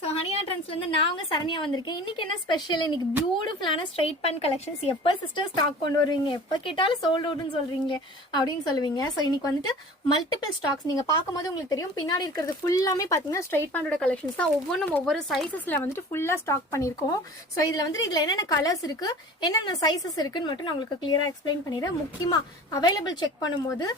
So Haniya ட்ரெண்ட்ஸ்லேருந்து நான் உங்க சரண்யா வந்திருக்கேன். இன்னைக்கு என்ன ஸ்பெஷல்? இன்னைக்கு பியூட்டிஃபுல்லான ஸ்ட்ரைட் பேண்ட் கலெக்ஷன்ஸ். எப்போ சிஸ்டர் ஸ்டாக் கொண்டு வருவீங்க, எப்போ கேட்டாலும் சோல்ட் அவுட்னு சொல்றீங்களே அப்படின்னு சொல்லுவீங்க. ஸோ இன்னைக்கு வந்துட்டு மல்டிபிள் ஸ்டாக்ஸ் நீங்க பார்க்கும்போது உங்களுக்கு தெரியும். பின்னாடி இருக்கிறது ஃபுல்லாமே பார்த்தீங்கன்னா ஸ்ட்ரைட் பேண்டோட கலெக்ஷன்ஸ் தான். ஒவ்வொன்றும் ஒவ்வொரு சைஸஸ்ல வந்துட்டு ஃபுல்லா ஸ்டாக் பண்ணியிருக்கோம். ஸோ இதுல வந்துட்டு இதுல என்னென்ன கலர்ஸ் இருக்கு, என்னென்ன சைஸஸ் இருக்குன்னு மட்டும் நான் உங்களுக்கு கிளியரா எக்ஸ்பிளைன் பண்ணிடுறேன். முக்கியமா அவைலபிள் செக் பண்ணும்போது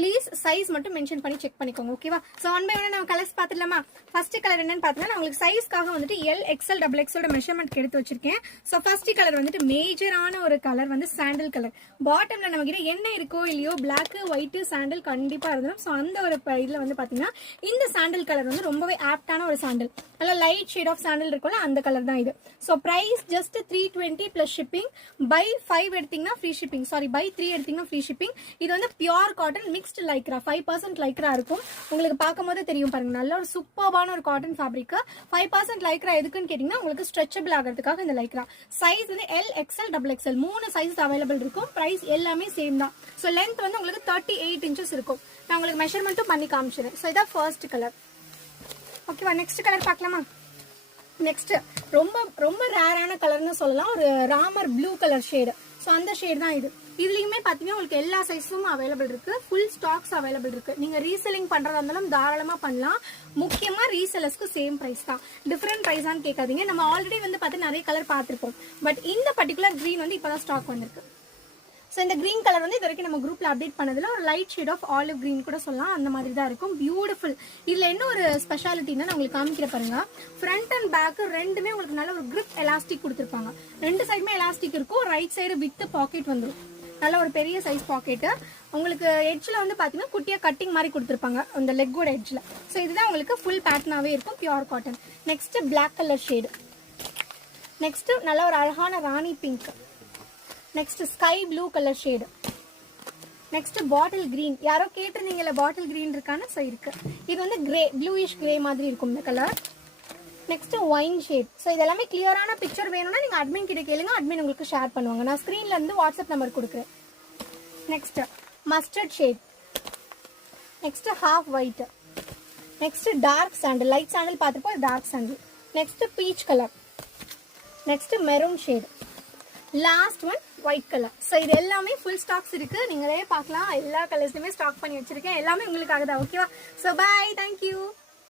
ப்ளீஸ் சைஸ் மட்டும் மென்ஷன் பண்ணி செக் பண்ணிக்கோங்க, ஓகேவா? ஸோ ஒன் பை ஒன் நம்ம கலர்ஸ் பார்த்துடலாமா? ஃபர்ஸ்ட் கலர் என்னன்னு பார்த்தீங்கன்னா நான் உங்களுக்கு சைஸ்க்காக வந்துட்டு எல் எக்ஸ்எல் டபுள் எக்ஸோட மெஷர்மெண்ட் எடுத்து வச்சிருக்கேன். ஸோ ஃபர்ஸ்ட் கலர் வந்துட்டு மேஜரான ஒரு கலர் வந்து சாண்டல் கலர். பாட்டம்ல நம்ம கிட்ட என்ன இருக்கோ இல்லையோ பிளாக் ஒயிட் சாண்டல் கண்டிப்பா இருந்துடும். ஸோ அந்த ஒரு இதுல வந்து பாத்தீங்கன்னா இந்த சாண்டல் கலர் வந்து ரொம்பவே ஆப்டான ஒரு சாண்டல். நல்ல லைட் ஷேட் ஆஃப் சாண்டல் இருக்கும்ல அந்த கலர் தான் இது. So price just 320 plus shipping. Buy 5 எடுத்தீங்கன்னா ஃப்ரீ ஷிப்பிங், சாரி பை 3 எடுத்தீங்கன்னா ஃப்ரீ ஷிப்பிங். இது வந்து pure cotton mixed Lycra, 5% Lycra இருக்கும். உங்களுக்கு பார்க்கும் போது தெரியும் பாருங்க, நல்ல ஒரு சூப்பர்பான ஒரு காட்டன் ஃபேப்ரிக். 5% லைக்ரா எதுக்குன்னு கேட்டீங்கன்னா உங்களுக்கு ஸ்ட்ரெச்சபிள் ஆகிறதுக்காக இந்த லைக்ரா. சைஸ் வந்து L XL double XL 3 size available இருக்கும். பிரைஸ் எல்லாமே சேம் தான். ஸோ லென்த் வந்து உங்களுக்கு 38 இன்ச்சஸ் இருக்கும். நான் உங்களுக்கு மெஷர்மெண்ட்டும் பண்ணி காமிச்சிடுறேன். ஸோ இதான் ஃபர்ஸ்ட் கலர், ஓகேவா? நெக்ஸ்ட் கலர் பார்க்கலாமா? நெக்ஸ்ட் ரொம்ப ரொம்ப ரேரான கலர்னு சொல்லலாம், ஒரு Ramar blue colour shade. So அந்த ஷேட் தான் இது. இதுலயுமே பாத்தீங்கன்னா உங்களுக்கு எல்லா சைஸும் அவைலபிள் இருக்கு, ஃபுல் ஸ்டாக்ஸ் அவைலபிள் இருக்கு. நீங்க ரீசெல்லிங் பண்றதா இருந்தாலும் தாராளமா பண்ணலாம். முக்கியமா ரீசெல்லர்ஸ்க்கு சேம் பிரைஸ் தான், டிஃபரெண்ட் பிரைஸான்னு கேட்காதீங்க. நம்ம ஆல்ரெடி வந்து பார்த்து நிறைய கலர் பார்த்துருப்போம். பட் இந்த பர்டிகுலர் கிரீன் வந்து இப்பதான் ஸ்டாக் வந்திருக்கு. ஸோ இந்த கிரீன் கலர் வந்து இது வரைக்கும் நம்ம குரூப்ல அப்டேட் பண்ணதுல ஒரு light shade of olive green கூட சொல்லலாம், அந்த மாதிரி தான் இருக்கும். பியூட்டிஃபுல். இதுல என்ன ஒரு ஸ்பெஷாலிட்டின்னா நான் உங்களுக்கு காமிக்கிற பாருங்க, ஃப்ரண்ட் அண்ட் பேக் ரெண்டுமே உங்களுக்கு நல்ல ஒரு கிரிப் எலாஸ்டிக் கொடுத்துருப்பாங்க. ரெண்டு சைடுமே எலாஸ்டிக் இருக்கும். ரைட் சைடு வித் பாக்கெட் வந்துடும், நல்ல ஒரு பெரிய சைஸ் பாக்கெட்டு. உங்களுக்கு எட்ஜ்ல வந்து பாத்தீங்கன்னா குட்டியா கட்டிங் மாதிரி கொடுத்துருப்பாங்க அந்த லெக்கோட எட்ஜ்ல. ஸோ இதுதான் உங்களுக்கு ஃபுல் பேட்டர்னாவே இருக்கும், pure cotton. Next black colour shade. Next நல்ல ஒரு அழகான rani pink. Next sky blue colour shade. Next bottle green. யாரோ கேட்டிருந்தீங்கல்ல பாட்டில் கிரீன் இருக்கான்னு, ஸோ இருக்கு. இது வந்து கிரே, ப்ளூயிஷ் கிரே மாதிரி இருக்கும் இந்த colour. Next wine shade. So இதெல்லாமே கிளியரான பிக்சர் வேணும்னா நீங்க அட்மின் கிட்ட கேளுங்க, அட்மின் உங்களுக்கு ஷேர் பண்ணுவாங்க. நான் ஸ்கிரீன்ல இருந்து வாட்ஸ்அப் நம்பர் கொடுக்குறேன். Next mustard shade. Next half white. Next dark sandal, light sandal பார்த்துப்போம், dark sandal. Next peach colour. Next maroon shade. Last one white colour. So இது எல்லாமே ஃபுல் ஸ்டாக்ஸ் இருக்கு, நீங்களே பார்க்கலாம். எல்லா கலர்ஸ்லையுமே ஸ்டாக் பண்ணி வச்சிருக்கேன், எல்லாமே உங்களுக்காக தான், ஓகேவா? So bye, thank you.